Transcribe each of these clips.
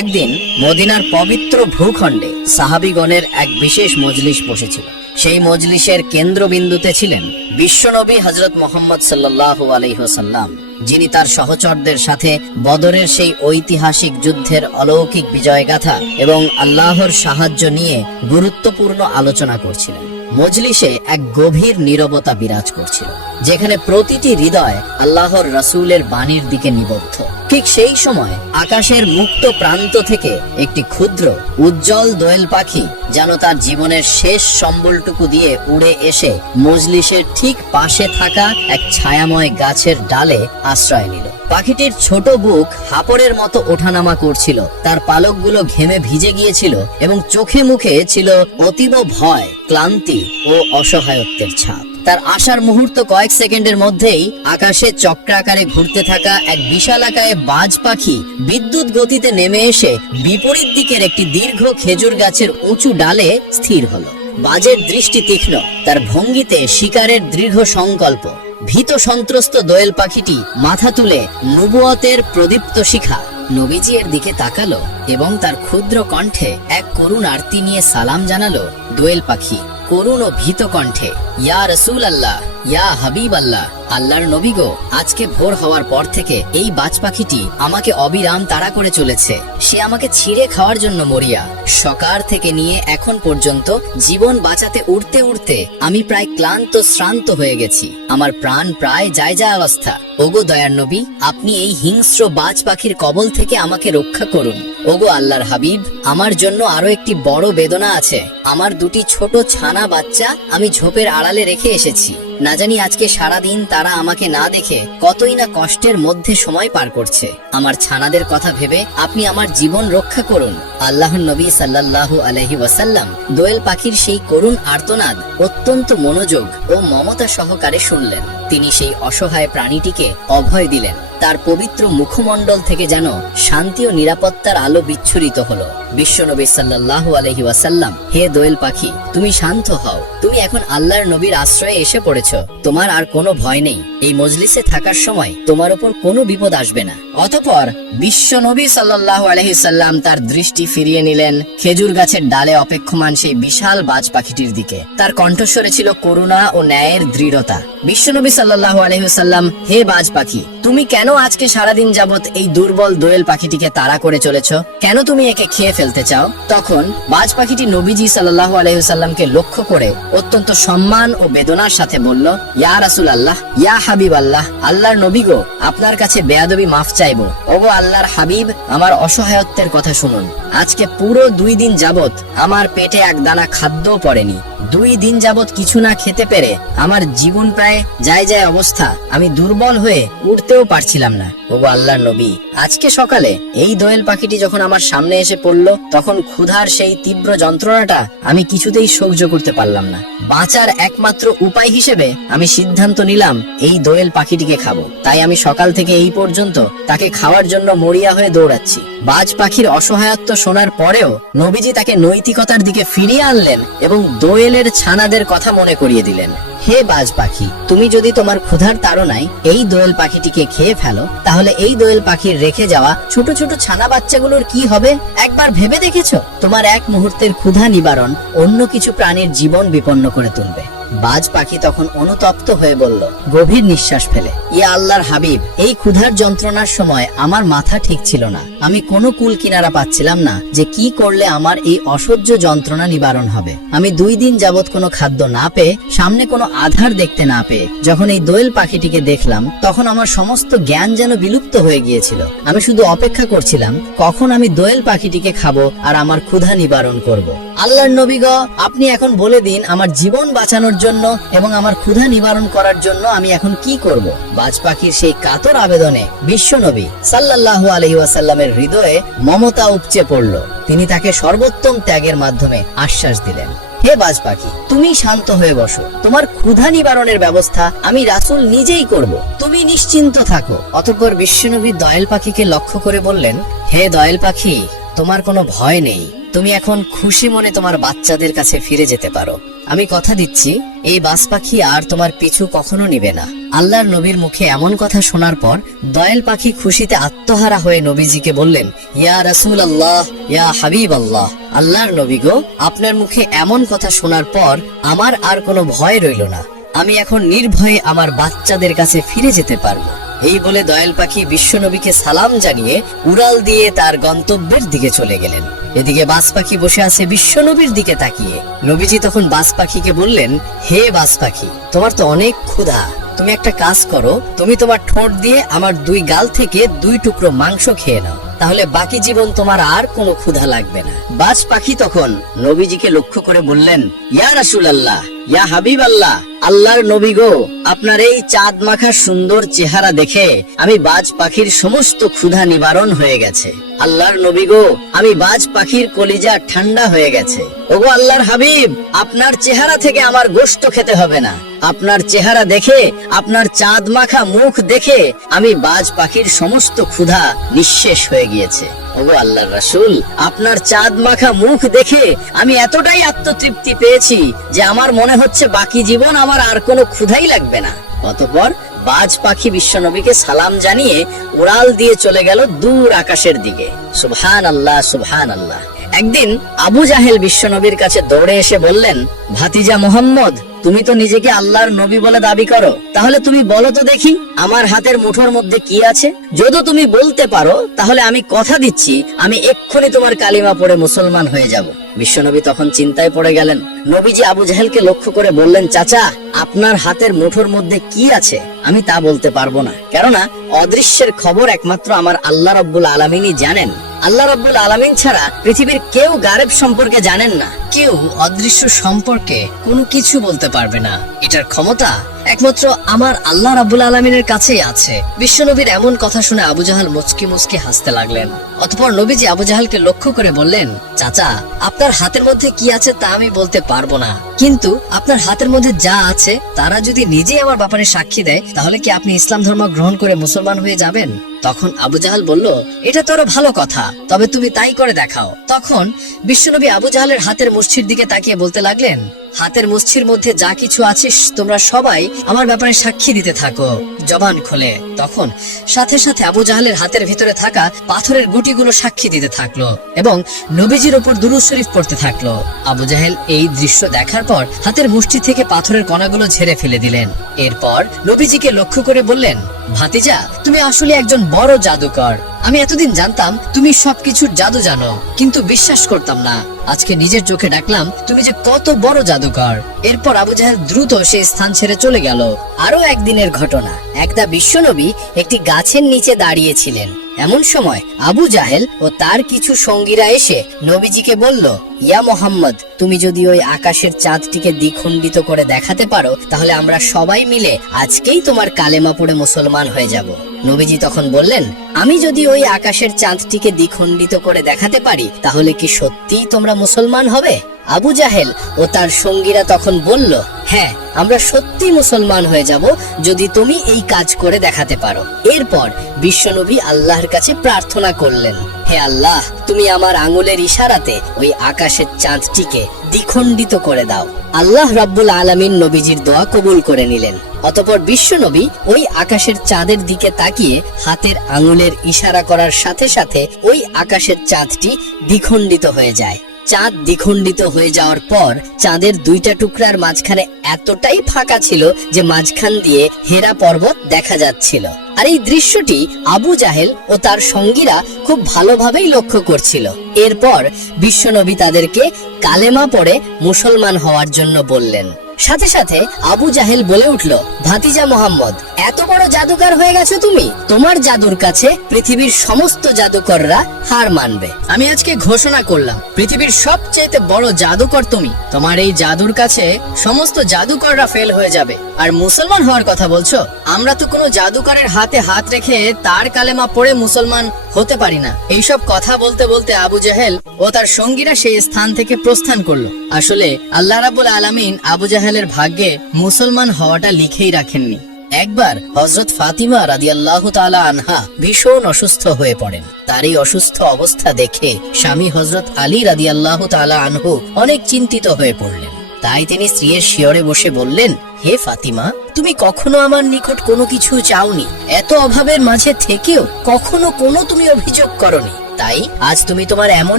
একদিন মদিনার পবিত্র ভূখণ্ডে সাহাবীগণের এক বিশেষ মজলিস বসেছিল। সেই মজলিসের কেন্দ্রবিন্দুতে ছিলেন বিশ্বনবী হযরত মুহাম্মদ সাল্লাল্লাহু আলাইহি ওয়াসাল্লাম, যিনি তার সহচরদের সাথে বদরের সেই ঐতিহাসিক যুদ্ধের অলৌকিক বিজয়গাথা এবং আল্লাহর সাহায্য নিয়ে গুরুত্বপূর্ণ আলোচনা করছিলেন। মজলিসে এক গভীর নীরবতা বিরাজ করছিল, যেখানে প্রতিটি হৃদয় আল্লাহর রাসূলের বাণীর দিকে নিবদ্ধ। ঠিক সেই সময় আকাশের মুক্ত প্রান্ত থেকে একটি ক্ষুদ্র উজ্জ্বল দোয়েল পাখি যেন তার জীবনের শেষ সম্বলটুকু দিয়ে উড়ে এসে মজলিসের ঠিক পাশে থাকা এক ছায়াময় গাছের ডালে আশ্রয় নিল। পাখিটির ছোট বুক হাপড়ের মতো ওঠানামা করছিল, তার পালকগুলো ঘেমে ভিজে গিয়েছিল এবং চোখে মুখে ছিল অতীব ভয়, ক্লান্তি ও অসহায়ত্বের ছাপ। তার আসার মুহূর্ত কয়েক সেকেন্ডের মধ্যেই আকাশে চক্রাকারে ঘুরতে থাকা এক বিশালাকায় বাজ পাখি বিদ্যুৎ গতিতে নেমে এসে বিপরীত দিকের একটি দীর্ঘ খেজুর গাছের উঁচু ডালে স্থির হলো। বাজের দৃষ্টি তীক্ষ্ণ, তার ভঙ্গিতে শিকারের দৃঢ় সংকল্প। ভীত সন্ত্রস্ত দোয়েল পাখিটি মাথা তুলে নবুয়তের প্রদীপ্ত শিখা নবীজি এর দিকে তাকালো এবং তার ক্ষুদ্র কণ্ঠে এক করুণ আরতি নিয়ে সালাম জানালো। দোয়েল পাখি করুণ ও ভীত কণ্ঠে, ইয়া রাসূল আল্লাহ, ইয়া হাবিব আল্লাহ, আল্লাহর নবী গো, আজকে ভোর হওয়ার পর থেকে এই বাজ পাখিটি আমাকে অবিরাম তাড়া করে চলেছে। সে আমাকে ছিঁড়ে খাওয়ার জন্য মরিয়া। সকাল থেকে নিয়ে এখন পর্যন্ত জীবন বাঁচাতে উড়তে উড়তে আমি প্রায় ক্লান্ত শ্রান্ত হয়ে গেছি। আমার প্রাণ প্রায় যায় যায় অবস্থা। ওগো দয়ার নবী, আপনি এই হিংস্র বাজ পাখির কবল থেকে আমাকে রক্ষা করুন। ওগো আল্লাহর হাবিব, আমার জন্য আরো একটি বড় বেদনা আছে। আমার দুটি ছোট ছানা বাচ্চা আমি ঝোপের আড়ালে রেখে এসেছি। না জানি আজকে সারাদিন তারা আমাকে না দেখে কতই না কষ্টের মধ্যে সময় পার করছে। আমার ছানাদের কথা ভেবে আপনি আমার জীবন রক্ষা করুন। আল্লাহর নবী সাল্লাল্লাহু আলাইহি ওয়াসাল্লাম দোয়েল পাখির সেই করুণ আর্তনাদ অত্যন্ত মনোযোগ ও মমতা সহকারে শুনলেন। তিনি সেই অসহায় প্রাণীটিকে অভয় দিলেন। তার পবিত্র মুখমণ্ডল থেকে যেন শান্তি ও নিরাপত্তার আলো বিচ্ছুরিত হলো। বিশ্বনবী সাল্লাল্লাহু আলাইহি ওয়াসাল্লাম, হে দোয়েল পাখি, তুমি শান্ত হও। তুমি এখন আল্লাহর নবীর আশ্রয়ে এসে পড়েছো। তোমার আর কোনো ভয় নেই। এই মজলিসে থাকার সময় তোমার উপর কোনো বিপদ আসবে না। অতঃপর বিশ্বনবী সাল্লাল্লাহু আলাইহি সাল্লাম তার দৃষ্টি ফিরিয়ে নিলেন খেজুর গাছের ডালে অপেক্ষমান সেই বিশাল বাজ পাখিটির দিকে। তার কণ্ঠস্বরে ছিল করুণা ও ন্যায়ের দৃঢ়তা। বিশ্বনবী সাল্লাল্লাহু আলাইহি সাল্লাম, হে বাজ পাখি, তুমি কেন আজকে সারাদিন যাবত এই দুর্বল দোয়েল পাখিটিকে তাড়া করে চলেছ? কেন তুমি একে খেয়ে ফেলতে চাও? তখন বাজ পাখিটি নবীজি সাল্লাল্লাহু আলাইহি সাল্লামকে লক্ষ্য করে অত্যন্ত সম্মান ও বেদনার সাথে বলল, ইয়া রাসূল আল্লাহ, ইয়া হাবিব আল্লাহ, আল্লাহর নবী গো, আপনার কাছে বেয়াদবি মাফ চাইবো। ওগো আল্লাহর হাবিব, আমার অসহায়ত্বের কথা শুনুন। আজকে পুরো 2 দিন যাবত আমার পেটে এক দানা খাদ্যও পড়েনি। 2 দিন যাবত কিছু না খেতে পেরে আমার জীবন প্রায় যায় যায় অবস্থা। আমি দুর্বল হয়ে উঠতেও পারছিলাম না। ওগো আল্লাহর নবী, আজকে সকালে এই দোয়েল পাখিটি যখন আমার সামনে এসে পড়লো, তখন ক্ষুধার সেই তীব্র যন্ত্রণাটা আমি কিছুতেই সহ্য করতে পারলাম না। বাঁচার একমাত্র উপায় হিসেবে আমি সিদ্ধান্ত নিলাম এই দোয়েল পাখিটিকে খাবো। তাই আমি সকাল থেকে এই পর্যন্ত তাকে খাওয়ার জন্য মরিয়া হয়ে দৌড়াচ্ছি। বাজ পাখির অসহায়ত্ব শোনার পরেও নবীজি তাকে নৈতিকতার দিকে ফিরিয়ে আনলেন এবং দোয়েলের ছানাদের কথা মনে করিয়ে দিলেন। হে বাজ পাখি, তুমি যদি তোমার ক্ষুধার তাড়নায় এই দোয়েল পাখিটিকে খেয়ে ফেলো, তাহলে এই দোয়েল পাখির রেখে যাওয়া ছোট ছোট ছানা বাচ্চাগুলোর কি হবে? একবার ভেবে দেখেছো? তোমার এক মুহূর্তের ক্ষুধা নিবারণ অন্য কিছু প্রাণীর জীবন বিপন্ন করে তুলবে। বাজ পাখি তখন অনুতপ্ত হয়ে বলল, গভীর নিঃশ্বাস ফেলে, ইয়া আল্লাহর হাবিব, এই ক্ষুধার যন্ত্রণার সময় আমার মাথা ঠিক ছিল না। আমি কোনো কুল কিনারা পাচ্ছিলাম না যে কি করলে আমার এই অসহ্য যন্ত্রণা নিবারণ হবে। আমি 2 দিন যাবত কোনো খাদ্য না পেয়ে, সামনে কোনো আধার দেখতে না পেয়ে যখন এই দোয়েল পাখিটিকে দেখলাম, তখন আমার সমস্ত জ্ঞান যেন বিলুপ্ত হয়ে গিয়েছিল। আমি শুধু অপেক্ষা করছিলাম কখন আমি দোয়েল পাখিটিকে খাবো আর আমার ক্ষুধা নিবারণ করব। আল্লাহর নবী গো, আপনি এখন বলে দিন আমার জীবন বাঁচানোর জন্য এবং আমার ক্ষুধা নিবারণ করার জন্য আমি এখন কি করব? বাজ পাখির সেই কাতর আবেদনে বিশ্বনবী সাল্লাল্লাহু আলাইহি ওয়াসাল্লামের হৃদয়ে মমতা উপচে পড়ল। তিনি তাকে সর্বোত্তম ত্যাগের মাধ্যমে আশ্বাস দিলেন, হে বাজ পাখি, তুমি শান্ত হয়ে বসো। তোমার ক্ষুধা নিবারণের ব্যবস্থা আমি রাসূল নিজেই করব। তুমি নিশ্চিন্ত থাকো। অতঃপর বিশ্বনবী দোয়েল পাখিকে লক্ষ্য করে বললেন, হে দোয়েল পাখি, তোমার কোনো ভয় নেই। তুমি এখন খুশি মনে তোমার বাচ্চাদের কাছে ফিরে যেতে পারো। আমি কথা দিচ্ছি এই বাজ পাখি আর তোমার পিছু কখনো নিবে না। আল্লাহর নবীর মুখে এমন কথা শোনার পর দয়াল পাখি খুশিতে আত্মহারা হয়ে নবীজিকে বললেন, ইয়া রাসূল আল্লাহ, ইয়া হাবিব আল্লাহ, আল্লাহর নবী গো, আপনার মুখে এমন কথা শোনার পর আমার আর কোনো ভয় রইল না। আমি এখন নির্ভয়ে আমার বাচ্চাদের কাছে ফিরে যেতে পারবো। এই বলে দয়াল পাখি বিশ্বনবীকে সালাম জানিয়ে উড়াল দিয়ে তার গন্তব্যের দিকে চলে গেলেন। এদিকে বাজ পাখি বসে আছে বিশ্বনবীর দিকে তাকিয়ে। নবীজি তখন বাজ পাখিকে বললেন, হে বাজ পাখি, তোমার তো অনেক ক্ষুধা, তুমি একটা কাজ করো, তুমি তোমার ঠোঁট দিয়ে আমার 2 গাল থেকে 2 টুকরো মাংস খেয়ে নাও, তাহলে বাকি জীবন তোমার আর কোনো ক্ষুধা লাগবে না। বাজ পাখি তখন নবীজিকে লক্ষ্য করে বললেন, ইয়া রাসূলুল্লাহ, ইয়া হাবিব আল্লাহ, আল্লাহর নবী গো, আপনার এই চাঁদ মাখা সুন্দর চেহারা দেখে আমি বাজ পাখির সমস্ত ক্ষুধা নিবারণ হয়ে গেছে। আল্লাহর নবী গো, আমি বাজ পাখির কলিজা ঠান্ডা হয়ে গেছে। ওগো আল্লাহর হাবিব, আপনার চেহারা থেকে আমার গোশত খেতে হবে না, আপনার চেহারা দেখে, আপনার চাঁদ মাখা মুখ দেখে আমি বাজ পাখির সমস্ত ক্ষুধা নিঃশেষ হয়ে গিয়েছে। ওগো আল্লাহর রাসূল, আপনার চাঁদ মাখা মুখ দেখে আমি এতটাই আত্মতৃপ্তি পেয়েছি যে আমার মনে হচ্ছে বাকি জীবন আমার আর কোনো ক্ষুধাই লাগবে না। অতঃপর বাজ পাখি বিশ্বনবীকে সালাম জানিয়ে উড়াল দিয়ে চলে গেল দূর আকাশের দিকে। সুবহানাল্লাহ, সুবহানাল্লাহ। একদিন আবু জাহেল বিশ্বনবীর কাছে দৌড়ে এসে বললেন, ভাতিজা মুহাম্মদ, তুমি তো নিজেকে আল্লাহর নবী বলে দাবি করো, তাহলে তুমি বলো তো দেখি আমার হাতের মুঠোর মধ্যে কি আছে? যদি তুমি বলতে পারো তাহলে আমি কথা দিচ্ছি আমি এক্ষুনি তোমার কালিমা পড়ে মুসলমান হয়ে যাব। বিশ্বনবী তখন চিন্তায় পড়ে গেলেন। নবীজি আবু জাহেলকে লক্ষ্য করে বললেন, চাচা, আপনার হাতের মুঠোর মধ্যে কি আছে আমি তা বলতে পারবো না, কেননা অদৃশ্যের খবর একমাত্র আমার আল্লাহ রাব্বুল আলামিনই জানেন। আল্লাহ রাব্বুল আলামিন ছাড়া পৃথিবীর কেউ গায়েব সম্পর্কে জানেন না, কেউ অদৃশ্য সম্পর্কে কোনো কিছু বলতে পারবে না। এটার ক্ষমতা একমাত্র আমার আল্লাহ রাব্বুল আলামিনের কাছেই আছে। বিশ্বনবীর এমন কথা শুনে আবু জাহেল মুচকি মুচকি হাসতে লাগলেন। অতঃপর নবীজি আবু জাহেলকে লক্ষ্য করে বললেন, চাচা, আপনার হাতের মধ্যে কি আছে তা আমি বলতে পারবো না, কিন্তু আপনার হাতের মধ্যে যা আছে তারা যদি নিজেই আমার ব্যাপারে সাক্ষী দেয় তাহলে কি আপনি ইসলাম ধর্ম গ্রহণ করে মুসলমান হয়ে যাবেন? তখন আবু জাহেল বলল, এটা তো আরো ভালো কথা, তবে তুমি তাই করে দেখাও। তখন বিশ্বনবী আবু জাহেলের হাতের মুষ্টির দিকে তাকিয়ে বলতে লাগলেন, হাতের মুষ্টির মধ্যে যা কিছু আছে তোমরা সবাই আমার ব্যাপারে সাক্ষী দিতে থাকো, জবান খোলে। তখন সাথে সাথে আবু জাহেলের হাতের ভিতরে থাকা পাথরের গুটিগুলো সাক্ষী দিতে থাকলো এবং নবীজির উপর দুরূদ শরীফ পড়তে থাকলো। আবু জাহেল এই দৃশ্য দেখার পর হাতের মুষ্টি থেকে পাথরের কণাগুলো ঝেড়ে ফেলে দিলেন। এরপর নবীজিকে লক্ষ্য করে বললেন, ভাতিজা, তুমি আসলে একজন বড় জাদুকর। আমি এতদিন জানতাম তুমি সবকিছুর জাদু জানো, কিন্তু বিশ্বাস করতাম না। আজকে নিজের চোখে দেখলাম তুমি যে কত বড় জাদুকর। এরপর আবু জাহেল দ্রুত সেই স্থান ছেড়ে চলে গেল। আরো একদিনের ঘটনা, একদা বিশ্বনবী একটি গাছের নিচে দাঁড়িয়েছিলেন। এমন সময় আবু জাহেল ও তার কিছু সঙ্গীরা এসে নবীজিকে বলল, ইয়া মুহাম্মদ, তুমি যদি ওই আকাশের চাঁদটিকে দ্বিখণ্ডিত করে দেখাতে পারো তাহলে আমরা সবাই মিলে আজকেই তোমার কালেমা পড়ে মুসলমান হয়ে যাব। নবীজি তখন বললেন, আমি যদি ওই আকাশের চাঁদটিকে দ্বিখণ্ডিত করে দেখাতে পারি তাহলে কি সত্যিই তোমরা মুসলমান হবে? আবু জাহেল ও তার সঙ্গীরা তখন বলল, হ্যাঁ, আমরা সত্যি মুসলমান হয়ে যাব যদি তুমি এই কাজ করে দেখাতে পারো। এরপর বিশ্বনবী আল্লাহর কাছে প্রার্থনা করলেন, হে আল্লাহ, তুমি আমার আঙ্গুলের ইশারাতে ওই আকাশের চাঁদটিকে দ্বিখণ্ডিত করে দাও। আল্লাহ রাব্বুল আলামিন নবীজির দোয়া কবুল করে নিলেন। অতঃপর বিশ্বনবী ওই আকাশের চাঁদের দিকে তাকিয়ে হাতের আঙ্গুলের ইশারা করার সাথে সাথে ওই আকাশের চাঁদটি দ্বিখণ্ডিত হয়ে যায়। চাঁদ দ্বিখণ্ডিত হয়ে যাওয়ার পর চাঁদের 2টা টুকরার মাঝখানে এতটাই ফাঁকা ছিল যে মাঝখান দিয়ে হেরা পর্বত দেখা যাচ্ছিল। আর এই দৃশ্যটি আবু জাহেল ও তার সঙ্গীরা খুব ভালোভাবেই লক্ষ্য করছিল। এরপর বিশ্বনবী তাদেরকে কালেমা পড়ে মুসলমান হওয়ার জন্য বললেন। সাথে সাথে আবু জাহেল বলে উঠল, ভাতিজা মুহাম্মদ, এত বড় জাদুকর হয়ে গেছো তুমি, তোমার জাদুর কাছে পৃথিবীর সমস্ত জাদুকররা হার মানবে। আমি আজকে ঘোষণা করলাম পৃথিবীর সবচেয়ে বড় জাদুকর তুমি। তোমার এই জাদুর কাছে সমস্ত জাদুকররা ফেল হয়ে যাবে। আর মুসলমান হওয়ার কথা বলছো? আমরা তো কোনো জাদুকরের হাতে হাত রেখে তার কালেমা পড়ে মুসলমান হতে পারি না। এইসব কথা বলতে বলতে আবু জাহেল ও তার সঙ্গীরা সেই স্থান থেকে প্রস্থান করলো। আসলে আল্লাহ রাব্বুল আলামিন আবু জাহেলের ভাগ্যে মুসলমান হওয়াটা লিখেই রাখেননি। একবার হযরত ফাতিমা রাদিয়াল্লাহু তাআলা আনহা ভীষণ অসুস্থ হয়ে পড়েন। তার এই অসুস্থ অবস্থা দেখে স্বামী হযরত আলী রাদিয়াল্লাহু তাআলা আনহু অনেক চিন্তিত হয়ে পড়লেন। তাই তিনি স্ত্রীর শিয়রে বসে বললেন, হে ফাতিমা, তুমি কখনো আমার নিকট কোনো কিছু চাওনি, এত অভাবের মাঝে থেকেও কখনো কোনো তুমি অভিযোগ করনি। তাই আজ তুমি তোমার এমন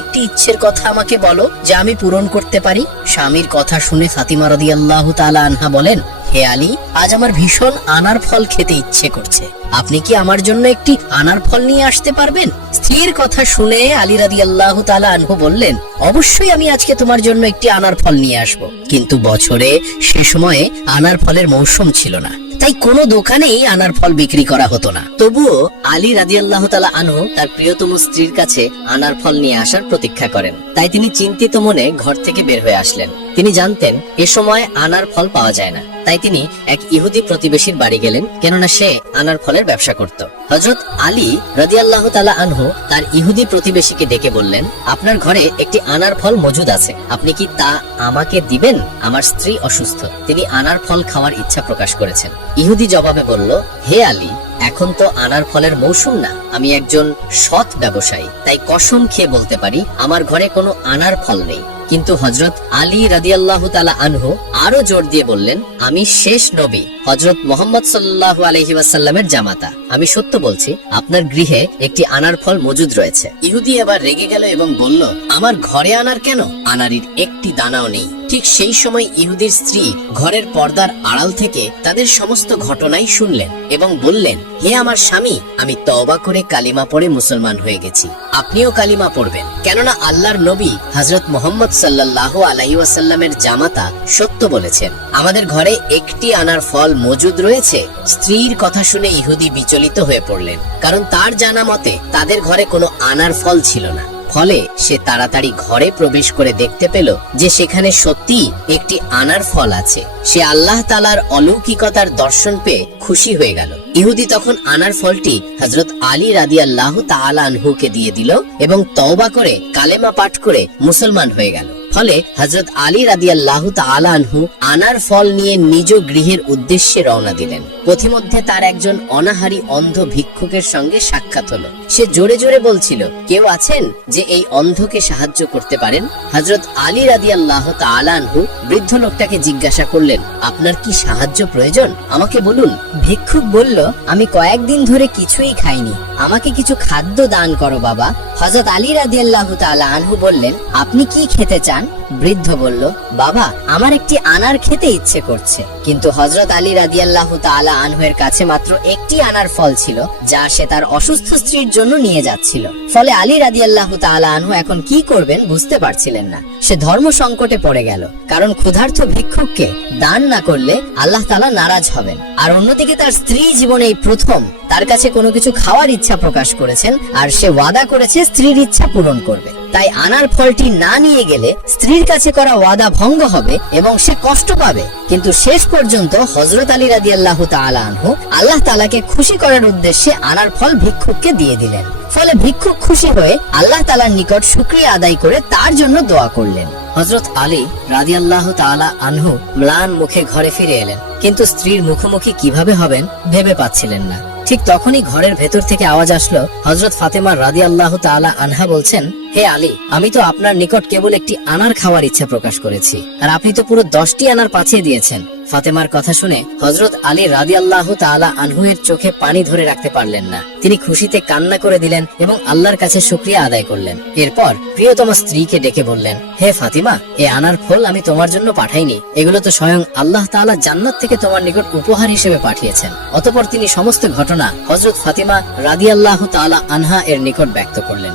একটি ইচ্ছের কথা আমাকে বলো যা আমি পূরণ করতে পারি। স্বামীর কথা শুনে ফাতিমা রাদিয়াল্লাহু তাআলা আনহা বলেন, হে আলী, আজ আমার ভীষণ আনার ফল খেতে ইচ্ছে করছে, আপনি কি আমার জন্য একটি আনার ফল নিয়ে আসতে পারবেন? স্ত্রীর কথা শুনে আলী রাদিয়াল্লাহু তাআলা আনহু বললেন, অবশ্যই আমি আজকে তোমার জন্য একটি আনার ফল নিয়ে আসব। কিন্তু বছরে সে সময়ে আনার ফলের মৌসুম ছিল না, তাই কোনো দোকানেই আনার ফল বিক্রি করা হতো না। তবুও আলী রাদিয়াল্লাহু তাআলা আনহু তার প্রিয়তম স্ত্রীর কাছে আনার ফল নিয়ে আসার প্রতীক্ষা করেন। তাই তিনি চিন্তিত মনে ঘর থেকে বের হয়ে আসলেন। তিনি জানতেন এ সময় আনার ফল পাওয়া যায় না। তাই তিনি এক ইহুদি প্রতিবেশীর বাড়ি গেলেন, কেননা সে আনার ফলের ব্যবসা করত। হযরত আলী রাদিয়াল্লাহু তাআলা আনহু তার ইহুদি প্রতিবেশীকে ডেকে বললেন, আপনার ঘরে একটি আনার ফল মজুদ আছে, আপনি কি তা আমাকে দিবেন? আমার স্ত্রী অসুস্থ, তিনি আনার ফল খাওয়ার ইচ্ছা প্রকাশ করেছেন। ইহুদি জবাবে বলল, হে আলী, এখন তো আনার ফলের মৌসুম না, আমি একজন সৎ ব্যবসায়ী, তাই কসম খেয়ে বলতে পারি আমার ঘরে কোনো আনার ফল নেই। কিন্তু হযরত আলী রাদিয়াল্লাহু তাআলা আনহু আরো জোর দিয়ে বললেন, আমি শেষ নবী হযরত মুহাম্মদ সাল্লাল্লাহু আলাইহি ওয়াসাল্লামের জামাতা, আমি সত্য বলছি আপনার গৃহে একটি আনার ফল মজুদ রয়েছে। ইহুদি এবার রেগে গেল এবং বলল, আমার ঘরে আনার কেন? আনারির একটি দানাও নেই। ঠিক সেই সময় ইহুদির স্ত্রী ঘরের পর্দার আড়াল থেকে তাদের সমস্ত ঘটনাই শুনলেন এবং বললেন, হে আমার স্বামী, আমি তওবা করে কালিমা পড়ে মুসলমান হয়ে গেছি, আপনিও কালিমা পড়বেন, কেননা আল্লাহর নবী হযরত মুহাম্মদ সাল্লাল্লাহু আলাইহি ওয়াসাল্লামের জামাতা সত্য বলেছেন, আমাদের ঘরে একটি আনার ফল মজুদ রয়েছে। স্ত্রীর কথা শুনে ইহুদি বিচলিত হয়ে পড়লেন, কারণ তার জানা মতে তাদের ঘরে কোনো আনার ফল ছিল না। ফলে সে তাড়াতাড়ি ঘরে প্রবেশ করে দেখতে পেল যে সেখানে সত্যি একটি আনার ফল আছে। সে আল্লাহ তাআলার অলৌকিকতার দর্শন পেয়ে খুশি হয়ে গেল। ইহুদি তখন আনার ফলটি হযরত আলী রাদিয়াল্লাহু তাআলা আনহুকে দিয়ে দিল এবং তওবা করে কালেমা পাঠ করে মুসলমান হয়ে গেল। ফলে হযরত আলী রাদিয়াল্লাহু তাআলা আনহু আনার ফল নিয়ে নিজ গৃহের উদ্দেশ্যে রওনা দিলেন। পথিমধ্যে তার একজন অনাহারী অন্ধ ভিক্ষুকের সঙ্গে সাক্ষাৎ হলো। সে জোরে জোরে বলছিল, কেউ আছেন যে এই অন্ধকে সাহায্য করতে পারেন? হযরত আলী রাদিয়াল্লাহু তাআলা আনহু বৃদ্ধ লোকটাকে জিজ্ঞাসা করলেন, আপনার কি সাহায্য প্রয়োজন? আমাকে বলুন। ভিক্ষুক বলল, আমি কয়েকদিন ধরে কিছুই খাইনি, আমাকে কিছু খাদ্য দান করো বাবা। হযরত আলী রাদিয়াল্লাহু তাআলা আনহু বললেন, আপনি কি খেতে চান? বৃদ্ধ বলল, বাবা, আমার একটি আনার খেতে ইচ্ছে করছে। কিন্তু হযরত আলী রাদিয়াল্লাহু তাআলা আনহুর কাছে মাত্র একটি আনার ফল ছিল, যা সে তার অসুস্থ স্ত্রীর জন্য নিয়ে যাচ্ছিল। ফলে আলী রাদিয়াল্লাহু তাআলা আনহু এখন কি করবেন বুঝতে পারছিলেন না। সে ধর্ম সংকটে পড়ে গেল, কারণ ক্ষুধার্ত ভিক্ষুককে দান না করলে আল্লাহ তাআলা নারাজ হবেন। আর অন্যদিকে তার স্ত্রী জীবনে এই প্রথম তার কাছে কোনো কিছু খাওয়ার ইচ্ছা প্রকাশ করেছেন, আর সে ওয়াদা করেছে স্ত্রীর ইচ্ছা পূরণ করবে। তাই আনার ফলটি না নিয়ে গেলে স্ত্রীর কাছে করা ওয়াদা ভঙ্গ হবে এবং সে কষ্ট পাবে। কিন্তু শেষ পর্যন্ত হযরত আলী রাদিয়াল্লাহু তাআলা আনহু আল্লাহ তাআলাকে খুশি করার উদ্দেশ্যে আনার ফল ভিক্ষুককে দিয়ে দিলেন। ফলে ভিক্ষুক খুশি হয়ে আল্লাহ তাআলার নিকট শুকরিয়া আদায় করে তার জন্য দোয়া করলেন। হযরত আলী রাদিয়াল্লাহু তাআলা আনহু ম্লান মুখে ঘরে ফিরে এলেন, কিন্তু স্ত্রীর মুখোমুখি কিভাবে হবেন ভেবে পাচ্ছিলেন না। ঠিক তখনই ঘরের ভেতর থেকে আওয়াজ আসলো, হযরত ফাতেমা রাদিয়াল্লাহু তাআলা আনহা বলছেন, হে আলী, আমি তো আপনার নিকট কেবল একটি আনার খাওয়ার ইচ্ছা প্রকাশ করেছি, আর আপনি তো পুরো 10টি আনার পাঠিয়ে দিয়েছেন। ফাতেমার কথা শুনে হযরত আলী রাদিয়াল্লাহু তাআলা আনহু এর চোখে পানি ধরে রাখতে পারলেন না। তিনি খুশিতে কান্না করে দিলেন এবং আল্লাহর কাছে শুকরিয়া আদায় করলেন। এরপর প্রিয়তম স্ত্রীকে ডেকে বললেন, হে ফাতিমা, এই আনার ফল আমি তোমার জন্য পাঠাইনি, এগুলো তো স্বয়ং আল্লাহ তাআলা জান্নাত থেকে তোমার নিকট উপহার হিসেবে পাঠিয়েছেন। অতঃপর তিনি সমস্ত ঘটনা হযরত ফাতিমা রাদিয়াল্লাহু তাআলা আনহা এর নিকট ব্যক্ত করলেন।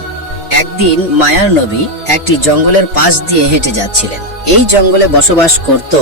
একদিন মায়ার নবী একটি জঙ্গলের পাশ দিয়ে হেঁটে যাচ্ছিলেন। এই জঙ্গলে বসবাস করত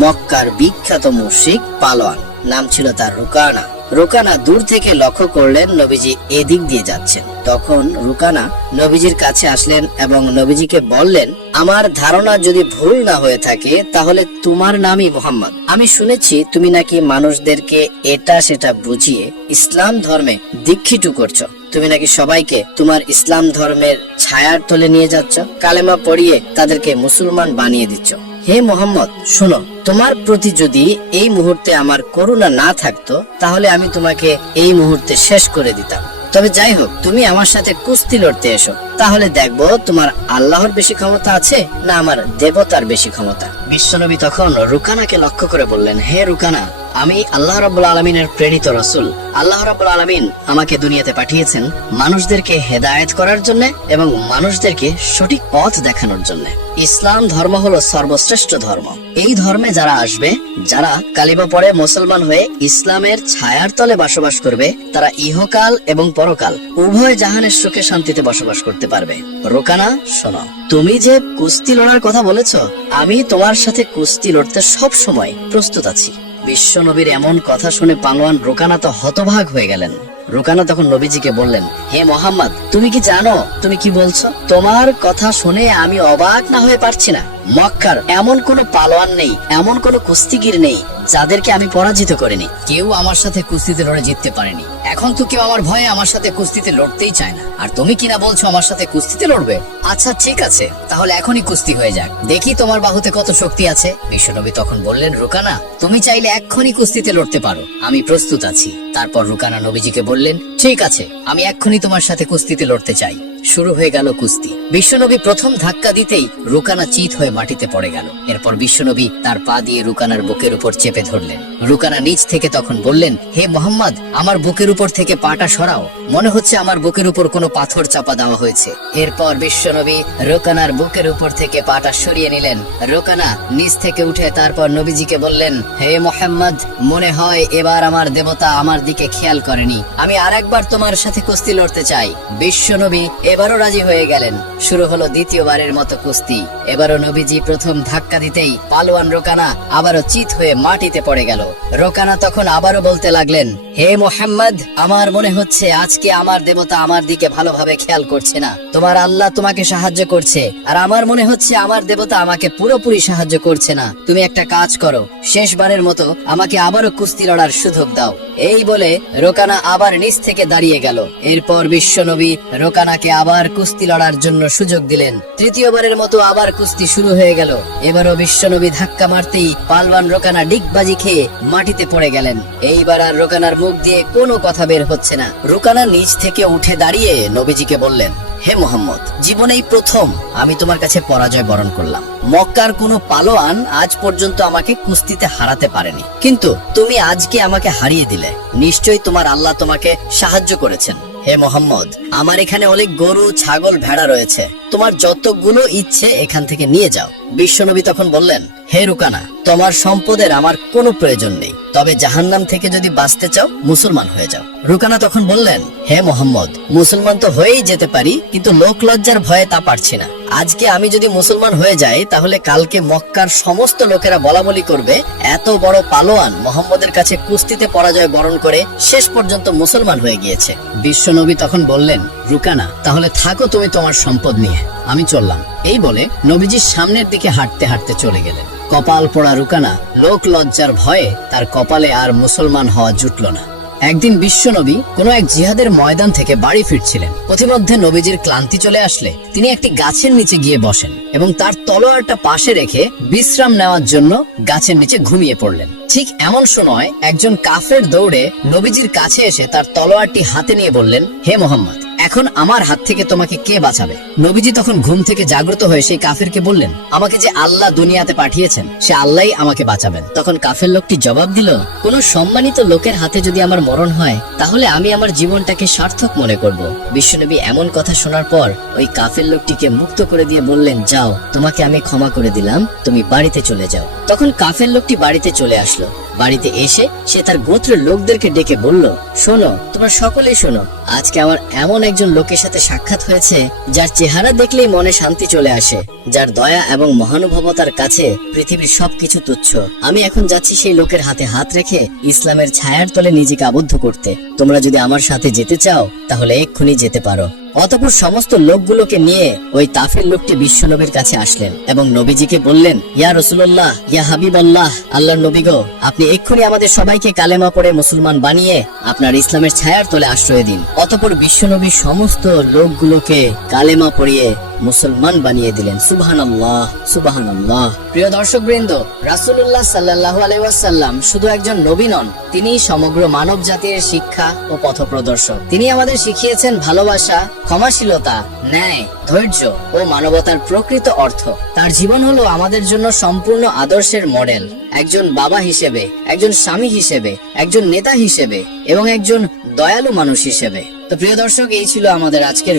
মক্কার বিখ্যাত মুশরিক পালোয়ান, নাম ছিল তার রুকানা। রুকানা দূর থেকে লক্ষ্য করলেন নবীজি এদিক দিয়ে যাচ্ছেন। তখন রুকানা নবীজির কাছে আসলেন এবং নবীজিকে বললেন, আমার ধারণা যদি ভুল না হয়ে থাকে তাহলে তোমার নামই মুহাম্মদ। আমি শুনেছি তুমি নাকি মানুষদেরকে এটা সেটা বুঝিয়ে ইসলাম ধর্মে দীক্ষিত করছো। তুমি নাকি সবাইকে তোমার ইসলাম ধর্মের ছায়ার তলে নিয়ে যাচ্ছ, কালেমা পড়িয়ে তাদেরকে মুসলমান বানিয়ে দিচ্ছ। হে মোহাম্মদ, শোনো, তোমার প্রতি যদি এই মুহূর্তে আমার করুণা না থাকতো তাহলে আমি তোমাকে এই মুহূর্তে শেষ করে দিতাম। তবে যাই হোক, তুমি আমার সাথে কুস্তি লড়তে এসো, তাহলে দেখবো তোমার আল্লাহর বেশি ক্ষমতা আছে না আমার দেবতার বেশি ক্ষমতা। বিশ্বনবী তখন রুকানাকে লক্ষ্য করে বললেন, হে রুকানা, আমি আল্লাহ রাব্বুল আলামিনের প্রেরিত রাসূল। আল্লাহ রাব্বুল আলামিন আমাকে দুনিয়াতে পাঠিয়েছেন মানুষদেরকে হেদায়েত করার জন্য এবং মানুষদেরকে সঠিক পথ দেখানোর জন্য। ইসলাম ধর্ম হলো সর্বশ্রেষ্ঠ ধর্ম। এই ধর্মে যারা আসবে, যারা কালিমা পড়ে মুসলমান হয়ে ইসলামের ছায়ার তলে বসবাস করবে, তারা ইহকাল এবং পরকাল উভয় জাহানের সুখে শান্তিতে বসবাস করতে পারবে। রুকানা, শোনো, তুমি যে কুস্তি লড়ার কথা বলেছ, আমি তোমার সাথে কুস্তি লড়তে সব সময় প্রস্তুত আছি। বিশ্ব নবীর এমন কথা শুনে পালোয়ান রুকানা তো হতভাগ হয়ে গেলেন। রুকানা তখন নবীজিকে বললেন, হে মোহাম্মদ, তুমি কি জানো তুমি কি বলছো? তোমার কথা শুনে আমি অবাক না হয়ে পারছি না। মক্কার এমন কোনো পালোয়ান নেই, এমন কোনো কুস্তিগির নেই যাদেরকে আমি পরাজিত করিনি। কেউ আমার সাথে কুস্তিতে লড়ে জিততে পারেনি। এখন তো কেউ আমার ভয়ে আমার সাথে কুস্তিতে লড়তেই চায় না, আর তুমি কিনা বলছো আমার সাথে কুস্তিতে লড়বে? আচ্ছা ঠিক আছে, তাহলে এখনই কুস্তি হয়ে যাক, দেখি তোমার বাহুতে কত শক্তি আছে। বিশ্বনবী তখন বললেন, রুকানা, তুমি চাইলে এক্ষুনি কুস্তিতে লড়তে পারো, আমি প্রস্তুত আছি। তারপর রুকানা নবীজিকে বললেন, ঠিক আছে, আমি এক্ষুনি তোমার সাথে কুস্তিতে লড়তে চাই। শুরু হয়ে গেল কুস্তি। বিশ্বনবী প্রথম ধাক্কা দিতেই রুকানা চিত হয়ে মাটিতে পড়ে গেল। এরপর বিশ্বনবী তার পা দিয়ে রুকানার বুকের উপর চেপে ধরলেন। রুকানা নিচ থেকে তখন বললেন, হে মোহাম্মদ, আমার বুকের উপর থেকে পাটা সরাও, মনে হচ্ছে আমার বুকের উপর কোনো পাথর চাপা দেওয়া হয়েছে। এরপর বিশ্বনবী রুকানার বুকের উপর থেকে পাটা সরিয়ে নিলেন। রুকানা নিচ থেকে উঠে তারপর নবীজিকে বললেন, হে মোহাম্মদ, মনে হয় এবার আমার দেবতা আমার দিকে খেয়াল করেনি, আমি আরেকবার তোমার সাথে কুস্তি লড়তে চাই। বিশ্বনবী এবারও রাজি হয়ে গেলেন। শুরু হলো দ্বিতীয়বারের মতো কুস্তি। এবারও নবীজি প্রথম ধাক্কা দিতেই পালোয়ান রোকানা আবারও চিত হয়ে মাটিতে পড়ে গেল। রোকানা তখন আবারও বলতে লাগলেন, হে মোহাম্মদ, আমার মনে হচ্ছে আজকে আমার দেবতা আমার দিকে ভালোভাবে খেয়াল করছে না। তোমার আল্লাহ তোমাকে সাহায্য করছে, আর আমার মনে হচ্ছে আমার দেবতা আমাকে পুরোপুরি সাহায্য করছে না। তুমি একটা কাজ করো, শেষবারের মতো আমাকে আবারও কুস্তি লড়ার সুযোগ দাও। এই বলে রোকানা আবার নিচ থেকে দাঁড়িয়ে গেল। এরপর বিশ্বনবী রোকানাকে আবার কুস্তি লড়ার জন্য সুযোগ দিলেন। তৃতীয়বারের মতো আবার কুস্তি শুরু হয়ে গেল। এবারও বিশ্বনবী ধাক্কা মারতেই পালওয়ান রোকানা ডিগবাজি খেয়ে মাটিতে পড়ে গেলেন। এইবার আর রোকানার মুখ দিয়ে কোনো কথা বের হচ্ছে না। রোকানা নিচ থেকে উঠে দাঁড়িয়ে নবীজিকে বললেন, হে মোহাম্মদ, জীবনেই প্রথম আমি তোমার কাছে পরাজয় বরণ করলাম। মক্কার কোনো পালোয়ান আজ পর্যন্ত আমাকে কুস্তিতে হারাতে পারেনি, কিন্তু তুমি আজকে আমাকে হারিয়ে দিলে। নিশ্চয়ই তোমার আল্লাহ তোমাকে সাহায্য করেছেন। হে মোহাম্মদ, আমার এখানে অনেক গরু, ছাগল, ভেড়া রয়েছে, তোমার যতগুলো ইচ্ছে এখান থেকে নিয়ে যাও। বিশ্বনবী তখন বললেন, হে রুকানা, তোমার সম্পদের আমার কোনো প্রয়োজন নেই, তবে জাহান্নাম থেকে যদি বাঁচতে চাও মুসলমান হয়ে যাও। রুকানা তখন বললেন, হে মোহাম্মদ, মুসলমান তো হয়েই যেতে পারি, কিন্তু লোক লজ্জার ভয়ে তা পারছি না। আজকে আমি যদি মুসলমান হয়ে যাই তাহলে কালকে মক্কার সমস্ত লোকেরা বলা বলি করবে, এত বড় পালোয়ান মোহাম্মদের কাছে কুস্তিতে পরাজয় বরণ করে শেষ পর্যন্ত মুসলমান হয়ে গিয়েছে। বিশ্বনবী তখন বললেন, রুকানা, তাহলে থাকো তুমি তোমার সম্পদ নিয়ে, আমি চললাম। এই বলে নবীজির সামনের দিকে হাঁটতে হাঁটতে চলে গেলেন। কপাল পোড়া রুকানা লোক লজ্জার ভয়ে তার কপালে আর মুসলমান হওয়া জুটল না। একদিন বিশ্বনবী কোনো এক জিহাদের ময়দান থেকে বাড়ি ফিরছিলেন। পথিমধ্যে নবীজির ক্লান্তি চলে আসলে তিনি একটি গাছের নিচে গিয়ে বসেন এবং তার তলোয়ারটা পাশে রেখে বিশ্রাম নেওয়ার জন্য গাছের নিচে ঘুমিয়ে পড়লেন। ঠিক এমন সময় একজন কাফের দৌড়ে নবীজির কাছে এসে তার তলোয়ারটি হাতে নিয়ে বললেন, হে মোহাম্মদ, এখন আমার হাত থেকে তোমাকে কে বাঁচাবে? নবীজি তখন ঘুম থেকে জাগ্রত হয়ে সেই কাফেরকে বললেন, আমাকে যে আল্লাহ দুনিয়াতে পাঠিয়েছেন সে আল্লাহই আমাকে বাঁচাবেন। তখন কাফের লোকটি জবাব দিল, কোন সম্মানিত লোকের হাতে যদি আমার মরণ হয় তাহলে আমি আমার জীবনটাকে সার্থক মনে করব। বিশ্বনবী এমন কথা শোনার পর ওই কাফের লোকটিকে মুক্ত করে দিয়ে বললেন, যাও, তোমাকে আমি ক্ষমা করে দিলাম, তুমি বাড়িতে চলে যাও। তখন কাফের লোকটি বাড়িতে চলে আসলো। বাড়িতে এসে সে তার গোত্রের লোকদেরকে ডেকে বলল, শোনো, তোমরা সকলেই শোনো, আজকে আমার এমন একজন লোকের সাথে সাক্ষাৎ হয়েছে যার চেহারা দেখলেই মনে শান্তি চলে আসে, যার দয়া এবং মহানুভবতার কাছে পৃথিবীর সবকিছু তুচ্ছ। আমি এখন যাচ্ছি সেই লোকের হাতে হাত রেখে ইসলামের ছায়ার তলে নিজেকে আবদ্ধ করতে। তোমরা যদি আমার সাথে যেতে চাও তাহলে এক্ষুনি যেতে পারো। অতঃপর সমস্ত লোকগুলোকে নিয়ে ওই কাফের লোকটি বিশ্বনবীর কাছে আসলেন এবং নবীজিকে বললেন, ইয়া রাসূলুল্লাহ, ইয়া হাবিবাল্লাহ, আল্লাহর নবী গো, আপনি এক্ষুনি আমাদের সবাইকে কালেমা পড়ে মুসলমান বানিয়ে আপনার ইসলামের ছায়ার তলে আশ্রয় দিন। অতঃপর বিশ্বনবী সমস্ত লোকগুলোকে কালেমা পড়িয়ে মুসলমান বানিয়ে দিলেন। সুবহানাল্লাহ, সুবহানাল্লাহ। প্রিয় দর্শকবৃন্দ, রাসূলুল্লাহ সাল্লাল্লাহু আলাইহি ওয়াসাল্লাম শুধু একজন নবী নন, তিনি সমগ্র মানব জাতির শিক্ষা ও পথপ্রদর্শক। তিনি আমাদের শিখিয়েছেন ভালোবাসা, ক্ষমাশীলতা, ন্যায়, ধৈর্য ও মানবতার প্রকৃত অর্থ। তার জীবন হলো আমাদের জন্য সম্পূর্ণ আদর্শের মডেল। একজন বাবা হিসেবে, একজন স্বামী হিসেবে, একজন নেতা হিসেবে এবং একজন দয়ালু মানুষ হিসেবে। তো প্রিয় দর্শক, এই ছিল আমাদের আজকের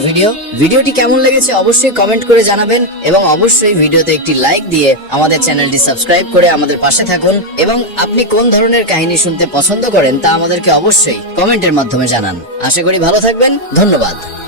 ভিডিওটি কেমন লেগেছে অবশ্যই কমেন্ট করে জানাবেন এবং অবশ্যই ভিডিওতে একটি লাইক দিয়ে আমাদের চ্যানেলটি সাবস্ক্রাইব করে আমাদের পাশে থাকুন এবং আপনি কোন ধরনের কাহিনী শুনতে পছন্দ করেন তা আমাদেরকে অবশ্যই কমেন্টের মাধ্যমে জানান। আশা করি ভালো থাকবেন। ধন্যবাদ।